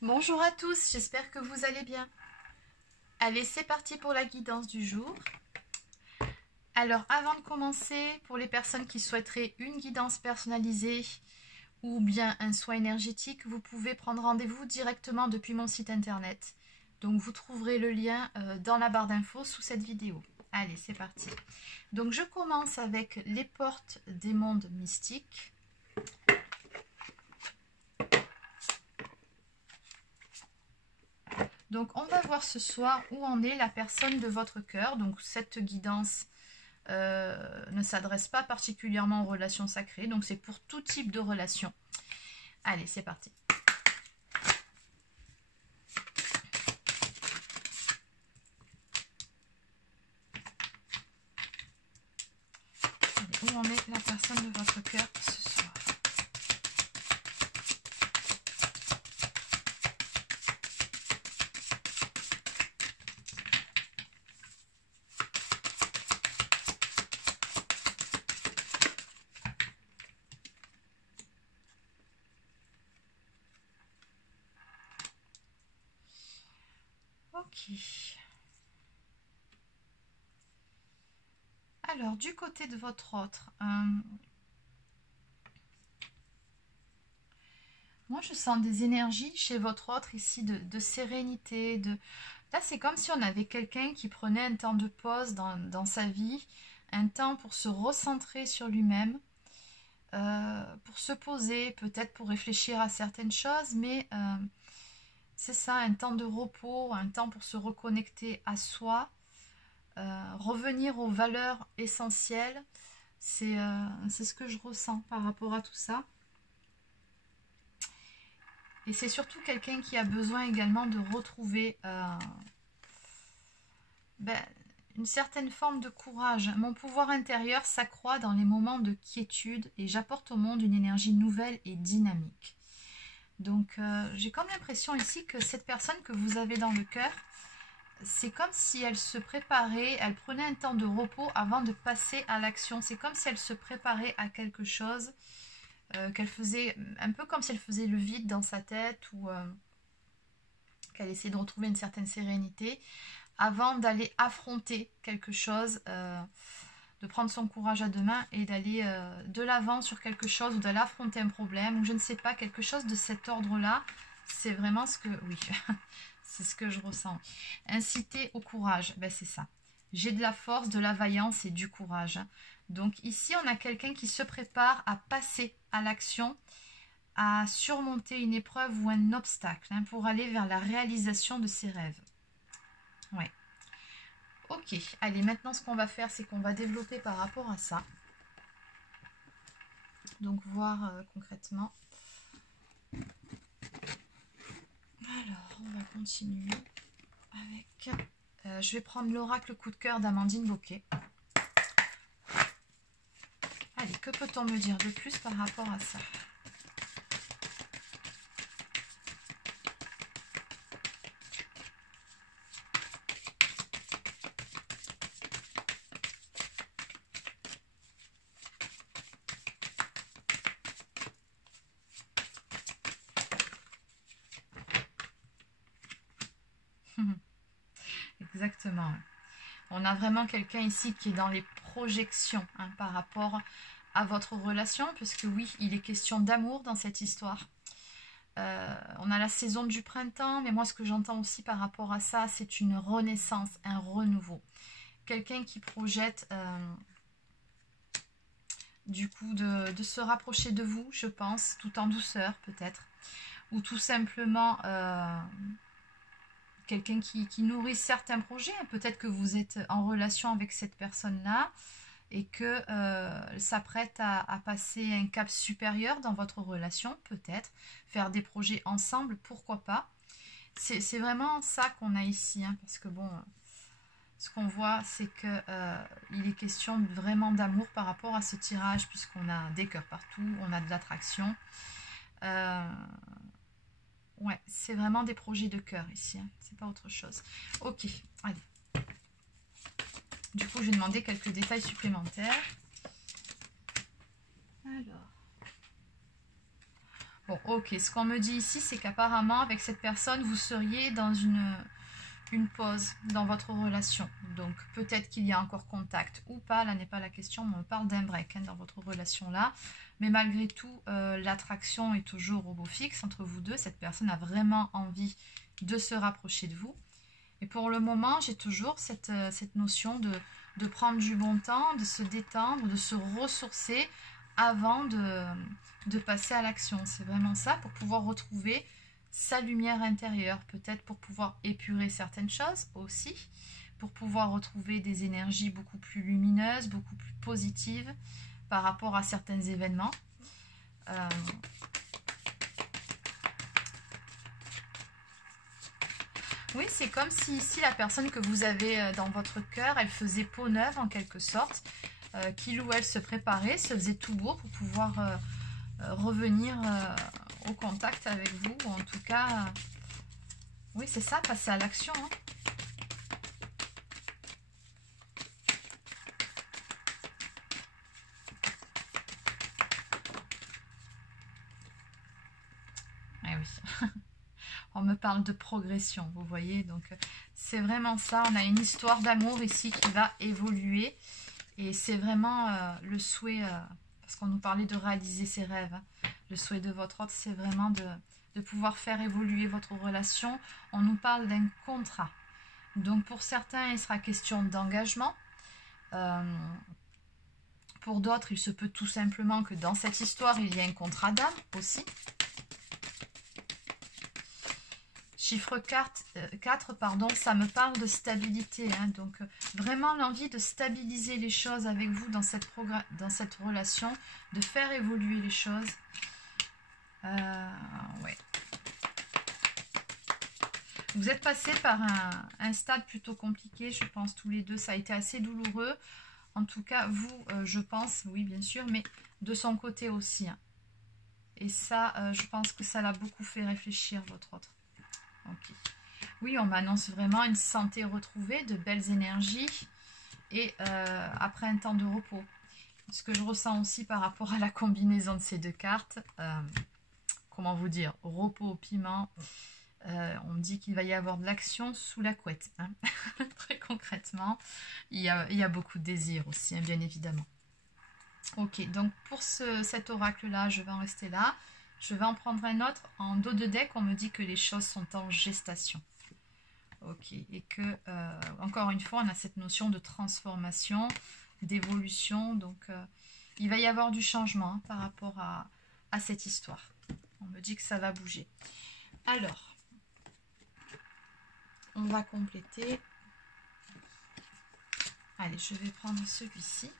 Bonjour à tous, j'espère que vous allez bien. Allez, c'est parti pour la guidance du jour. Alors, avant de commencer, pour les personnes qui souhaiteraient une guidance personnalisée ou bien un soin énergétique, vous pouvez prendre rendez-vous directement depuis mon site internet. Donc, vous trouverez le lien dans la barre d'infos sous cette vidéo. Allez, c'est parti. Donc, je commence avec les portes des mondes mystiques. Donc, on va voir ce soir où en est la personne de votre cœur. Donc, cette guidance ne s'adresse pas particulièrement aux relations sacrées. Donc, c'est pour tout type de relation. Allez, c'est parti. Allez, où en est la personne de votre cœur ce soir? Ok. Alors, du côté de votre autre, moi je sens des énergies chez votre autre ici de sérénité. Là, c'est comme si on avait quelqu'un qui prenait un temps de pause dans sa vie, un temps pour se recentrer sur lui-même, pour se poser, peut-être pour réfléchir à certaines choses, mais c'est ça, un temps de repos, un temps pour se reconnecter à soi, revenir aux valeurs essentielles. C'est ce que je ressens par rapport à tout ça. Et c'est surtout quelqu'un qui a besoin également de retrouver une certaine forme de courage. Mon pouvoir intérieur s'accroît dans les moments de quiétude et j'apporte au monde une énergie nouvelle et dynamique. Donc j'ai comme l'impression ici que cette personne que vous avez dans le cœur, c'est comme si elle se préparait, elle prenait un temps de repos avant de passer à l'action. C'est comme si elle se préparait à quelque chose, qu'elle faisait, un peu comme si elle faisait le vide dans sa tête ou qu'elle essayait de retrouver une certaine sérénité avant d'aller affronter quelque chose, de prendre son courage à deux mains et d'aller de l'avant sur quelque chose ou d'aller affronter un problème ou je ne sais pas, quelque chose de cet ordre-là. C'est vraiment ce que... Oui, c'est ce que je ressens. Inciter au courage, ben c'est ça. J'ai de la force, de la vaillance et du courage. Donc ici, on a quelqu'un qui se prépare à passer à l'action, à surmonter une épreuve ou un obstacle pour aller vers la réalisation de ses rêves. Ouais. Ok, allez, maintenant ce qu'on va faire, c'est qu'on va développer par rapport à ça. Donc voir concrètement. Alors, on va continuer avec... je vais prendre l'oracle coup de cœur d'Amandine Bocquet. Allez, que peut-on me dire de plus par rapport à ça? Exactement. On a vraiment quelqu'un ici qui est dans les projections par rapport à votre relation, puisque oui, il est question d'amour dans cette histoire. On a la saison du printemps, mais moi ce que j'entends aussi par rapport à ça, c'est une renaissance, un renouveau. Quelqu'un qui projette du coup de se rapprocher de vous, je pense, tout en douceur peut-être, ou tout simplement quelqu'un qui nourrit certains projets. Peut-être que vous êtes en relation avec cette personne-là et que s'apprête à passer un cap supérieur dans votre relation, peut-être, faire des projets ensemble, pourquoi pas. C'est vraiment ça qu'on a ici, parce que bon, ce qu'on voit, c'est que il est question vraiment d'amour par rapport à ce tirage, puisqu'on a des cœurs partout, on a de l'attraction. Ouais, c'est vraiment des projets de cœur ici, c'est pas autre chose. Ok, allez. Du coup, je vais demander quelques détails supplémentaires. Alors, Bon, ok, ce qu'on me dit ici, c'est qu'apparemment, avec cette personne, vous seriez dans une pause dans votre relation. Donc, peut-être qu'il y a encore contact ou pas, là n'est pas la question, on me parle d'un break dans votre relation-là. Mais malgré tout, l'attraction est toujours au beau fixe entre vous deux. Cette personne a vraiment envie de se rapprocher de vous. Et pour le moment, j'ai toujours cette notion de prendre du bon temps, de se détendre, de se ressourcer avant de passer à l'action. C'est vraiment ça, pour pouvoir retrouver sa lumière intérieure, peut-être pour pouvoir épurer certaines choses aussi, pour pouvoir retrouver des énergies beaucoup plus lumineuses, beaucoup plus positives par rapport à certains événements. Oui, c'est comme si ici la personne que vous avez dans votre cœur, elle faisait peau neuve en quelque sorte, qu'il ou elle se préparait, se faisait tout beau pour pouvoir revenir au contact avec vous, ou en tout cas, oui c'est ça, passer à l'action. Hein. Eh oui. On me parle de progression, vous voyez, donc c'est vraiment ça, on a une histoire d'amour ici qui va évoluer, et c'est vraiment le souhait, parce qu'on nous parlait de réaliser ses rêves, hein. Le souhait de votre hôte, c'est vraiment de pouvoir faire évoluer votre relation. On nous parle d'un contrat, donc pour certains, il sera question d'engagement, pour d'autres, il se peut tout simplement que dans cette histoire, il y ait un contrat d'âme aussi. Chiffre 4, pardon, ça me parle de stabilité. Hein, donc, vraiment l'envie de stabiliser les choses avec vous dans cette relation, de faire évoluer les choses. Ouais. Vous êtes passé par un stade plutôt compliqué, je pense, tous les deux. Ça a été assez douloureux. En tout cas, vous, je pense, oui, bien sûr, mais de son côté aussi. Hein. Et ça, je pense que ça l'a beaucoup fait réfléchir, votre autre. Okay. Oui, on m'annonce vraiment une santé retrouvée, de belles énergies et après un temps de repos. Ce que je ressens aussi par rapport à la combinaison de ces deux cartes, comment vous dire, repos au piment, on me dit qu'il va y avoir de l'action sous la couette. Hein. Très concrètement, il y a beaucoup de désir aussi, hein, bien évidemment. Ok, donc pour cet oracle-là, je vais en rester là. Je vais en prendre un autre. En dos de deck, on me dit que les choses sont en gestation. Ok, et que, encore une fois, on a cette notion de transformation, d'évolution. Donc, il va y avoir du changement hein, par rapport à cette histoire. On me dit que ça va bouger. Alors, on va compléter. Allez, je vais prendre celui-ci.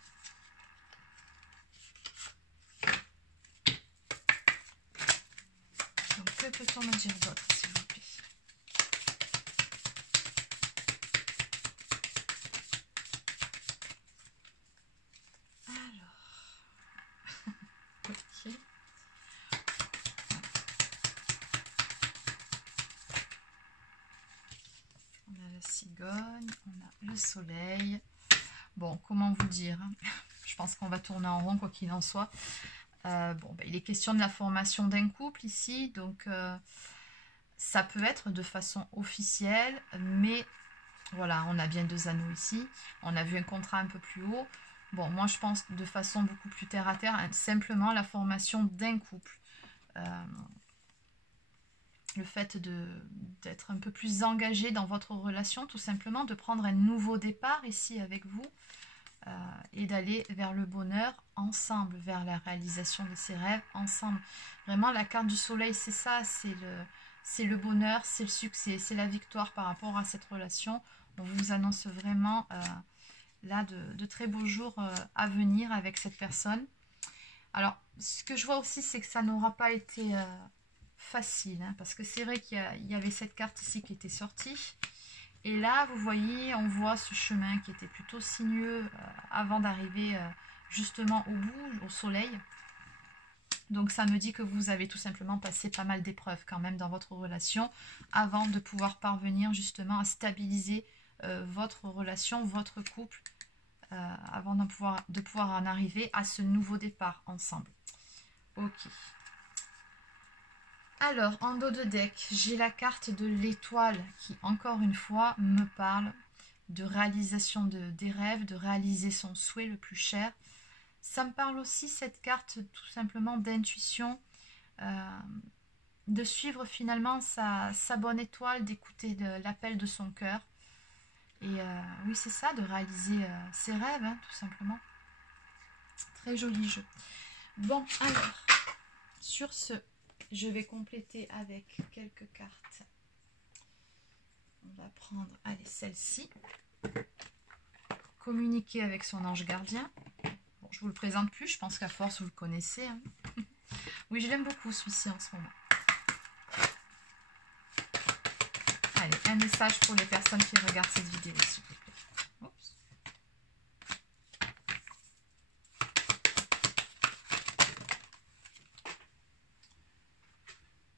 Donc, que peut-on me dire d'autre, s'il vous plaît? Alors, ok. On a la cigogne, on a le soleil. Bon, comment vous dire hein? Je pense qu'on va tourner en rond, quoi qu'il en soit. Bon, il est question de la formation d'un couple ici, donc ça peut être de façon officielle, mais voilà, on a bien 2 anneaux ici, on a vu un contrat un peu plus haut. Bon, moi je pense de façon beaucoup plus terre à terre, hein, simplement la formation d'un couple. Le fait d'être un peu plus engagé dans votre relation, tout simplement, de prendre un nouveau départ ici avec vous. Et d'aller vers le bonheur ensemble, vers la réalisation de ses rêves ensemble. Vraiment, la carte du soleil, c'est ça, c'est le bonheur, c'est le succès, c'est la victoire par rapport à cette relation. On vous annonce vraiment là de très beaux jours à venir avec cette personne. Alors, ce que je vois aussi, c'est que ça n'aura pas été facile, hein, parce que c'est vrai qu'il y avait cette carte ici qui était sortie. Et là, vous voyez, on voit ce chemin qui était plutôt sinueux avant d'arriver justement au bout, au soleil. Donc ça me dit que vous avez tout simplement passé pas mal d'épreuves quand même dans votre relation avant de pouvoir parvenir justement à stabiliser votre relation, votre couple, avant de pouvoir en arriver à ce nouveau départ ensemble. Ok. Alors, en dos de deck, j'ai la carte de l'étoile qui, encore une fois, me parle de réalisation des rêves, de réaliser son souhait le plus cher. Ça me parle aussi, cette carte, tout simplement d'intuition, de suivre finalement sa bonne étoile, d'écouter l'appel de son cœur. Et oui, c'est ça, de réaliser ses rêves, hein, tout simplement. Très joli jeu. Bon, alors, sur ce, je vais compléter avec quelques cartes. On va prendre, allez, celle-ci. Communiquer avec son ange gardien. Bon, je vous le présente plus, je pense qu'à force, vous le connaissez. Hein. Oui, je l'aime beaucoup, celui-ci, en ce moment. Allez, un message pour les personnes qui regardent cette vidéo, s'il vous plaît. Oups.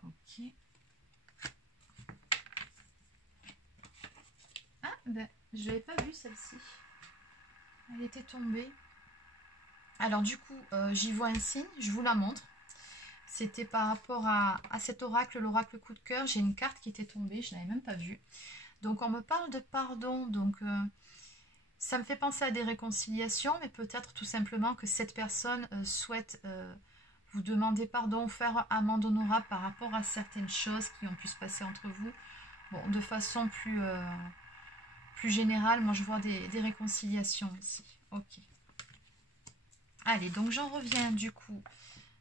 Ok. Ah, ben, je l'avais pas vue, celle-ci. Elle était tombée. Alors, du coup, j'y vois un signe, je vous la montre. C'était par rapport à cet oracle, l'oracle coup de cœur. J'ai une carte qui était tombée, je ne l'avais même pas vue. Donc on me parle de pardon, donc ça me fait penser à des réconciliations, mais peut-être tout simplement que cette personne souhaite vous demander pardon, faire amende honorable par rapport à certaines choses qui ont pu se passer entre vous. Bon, de façon plus générale, moi je vois des réconciliations ici. Ok. Allez, donc j'en reviens du coup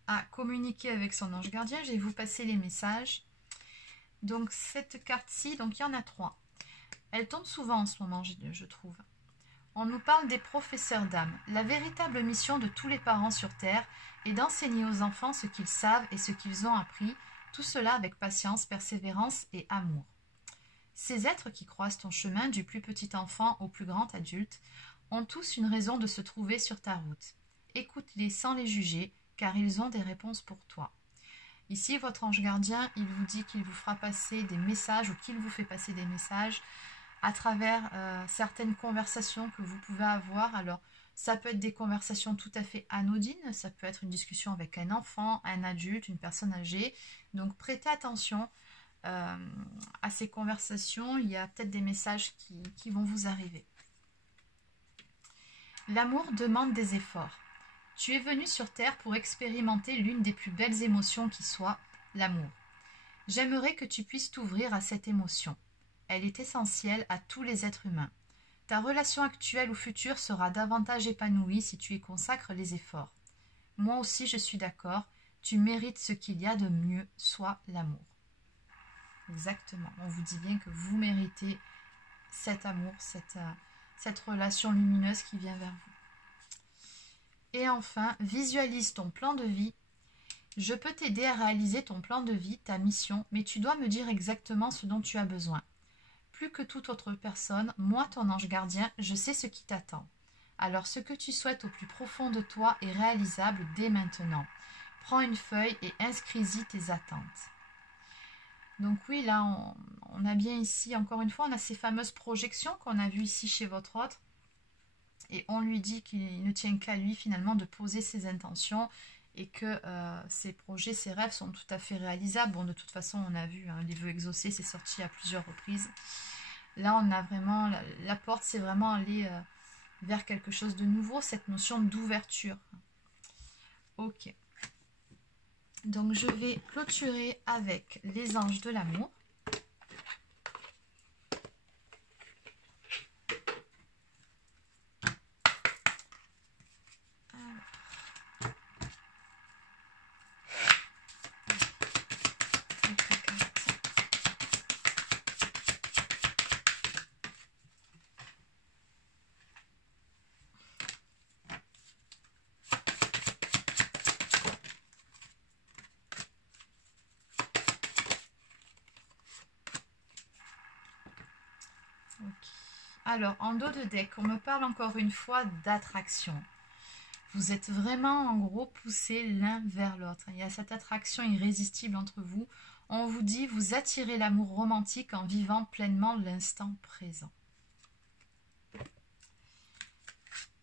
à communiquer avec son ange gardien. Je vais vous passer les messages. Donc cette carte-ci, donc il y en a 3. Elle tombe souvent en ce moment, je trouve. On nous parle des professeurs d'âme. La véritable mission de tous les parents sur Terre est d'enseigner aux enfants ce qu'ils savent et ce qu'ils ont appris, tout cela avec patience, persévérance et amour. Ces êtres qui croisent ton chemin du plus petit enfant au plus grand adulte ont tous une raison de se trouver sur ta route. Écoute-les sans les juger, car ils ont des réponses pour toi. Ici, votre ange gardien, il vous dit qu'il vous fera passer des messages ou qu'il vous fait passer des messages à travers certaines conversations que vous pouvez avoir. Alors, ça peut être des conversations tout à fait anodines, ça peut être une discussion avec un enfant, un adulte, une personne âgée. Donc, prêtez attention à ces conversations. Il y a peut-être des messages qui vont vous arriver. L'amour demande des efforts. Tu es venu sur Terre pour expérimenter l'une des plus belles émotions qui soit, l'amour. J'aimerais que tu puisses t'ouvrir à cette émotion. Elle est essentielle à tous les êtres humains. Ta relation actuelle ou future sera davantage épanouie si tu y consacres les efforts. Moi aussi je suis d'accord, tu mérites ce qu'il y a de mieux, soit l'amour. Exactement, on vous dit bien que vous méritez cet amour, cette relation lumineuse qui vient vers vous. Et enfin, visualise ton plan de vie. Je peux t'aider à réaliser ton plan de vie, ta mission, mais tu dois me dire exactement ce dont tu as besoin. Plus que toute autre personne, moi, ton ange gardien, je sais ce qui t'attend. Alors ce que tu souhaites au plus profond de toi est réalisable dès maintenant. Prends une feuille et inscris-y tes attentes. Donc oui, là, on a bien ici, encore une fois, on a ces fameuses projections qu'on a vues ici chez votre autre. Et on lui dit qu'il ne tient qu'à lui finalement de poser ses intentions et que ses projets, ses rêves sont tout à fait réalisables. Bon, de toute façon, on a vu, hein, les vœux exaucés, c'est sorti à plusieurs reprises. Là, on a vraiment, la porte, c'est vraiment aller vers quelque chose de nouveau, cette notion d'ouverture. Ok. Donc, je vais clôturer avec les anges de l'amour. Alors, en dos de deck, on me parle encore une fois d'attraction. Vous êtes vraiment, en gros, poussés l'un vers l'autre. Il y a cette attraction irrésistible entre vous. On vous dit, vous attirez l'amour romantique en vivant pleinement l'instant présent.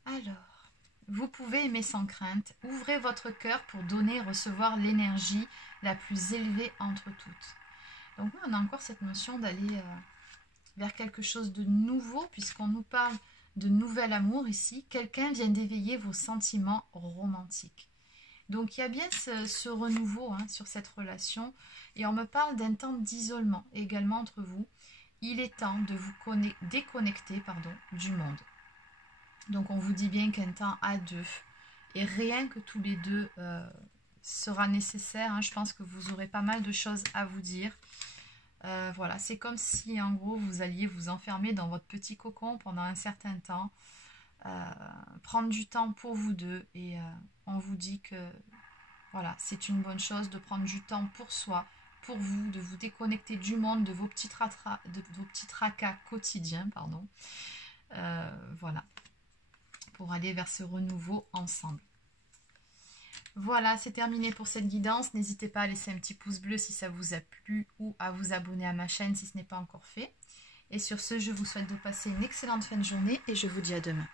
Alors, Vous pouvez aimer sans crainte. Ouvrez votre cœur pour donner et recevoir l'énergie la plus élevée entre toutes. Donc on a encore cette notion d'aller vers quelque chose de nouveau, puisqu'on nous parle de nouvel amour ici. Quelqu'un vient d'éveiller vos sentiments romantiques. Donc il y a bien ce renouveau sur cette relation. Et on me parle d'un temps d'isolement également entre vous. Il est temps de vous déconnecter du monde. Donc on vous dit bien qu'un temps à deux, et rien que tous les deux sera nécessaire. Je pense que vous aurez pas mal de choses à vous dire. Voilà, c'est comme si en gros vous alliez vous enfermer dans votre petit cocon pendant un certain temps, prendre du temps pour vous deux, et on vous dit que voilà, c'est une bonne chose de prendre du temps pour soi, pour vous, de vous déconnecter du monde, de vos petits tracas quotidiens, voilà, pour aller vers ce renouveau ensemble. Voilà, c'est terminé pour cette guidance. N'hésitez pas à laisser un petit pouce bleu si ça vous a plu ou à vous abonner à ma chaîne si ce n'est pas encore fait. Et sur ce, je vous souhaite de passer une excellente fin de journée et je vous dis à demain.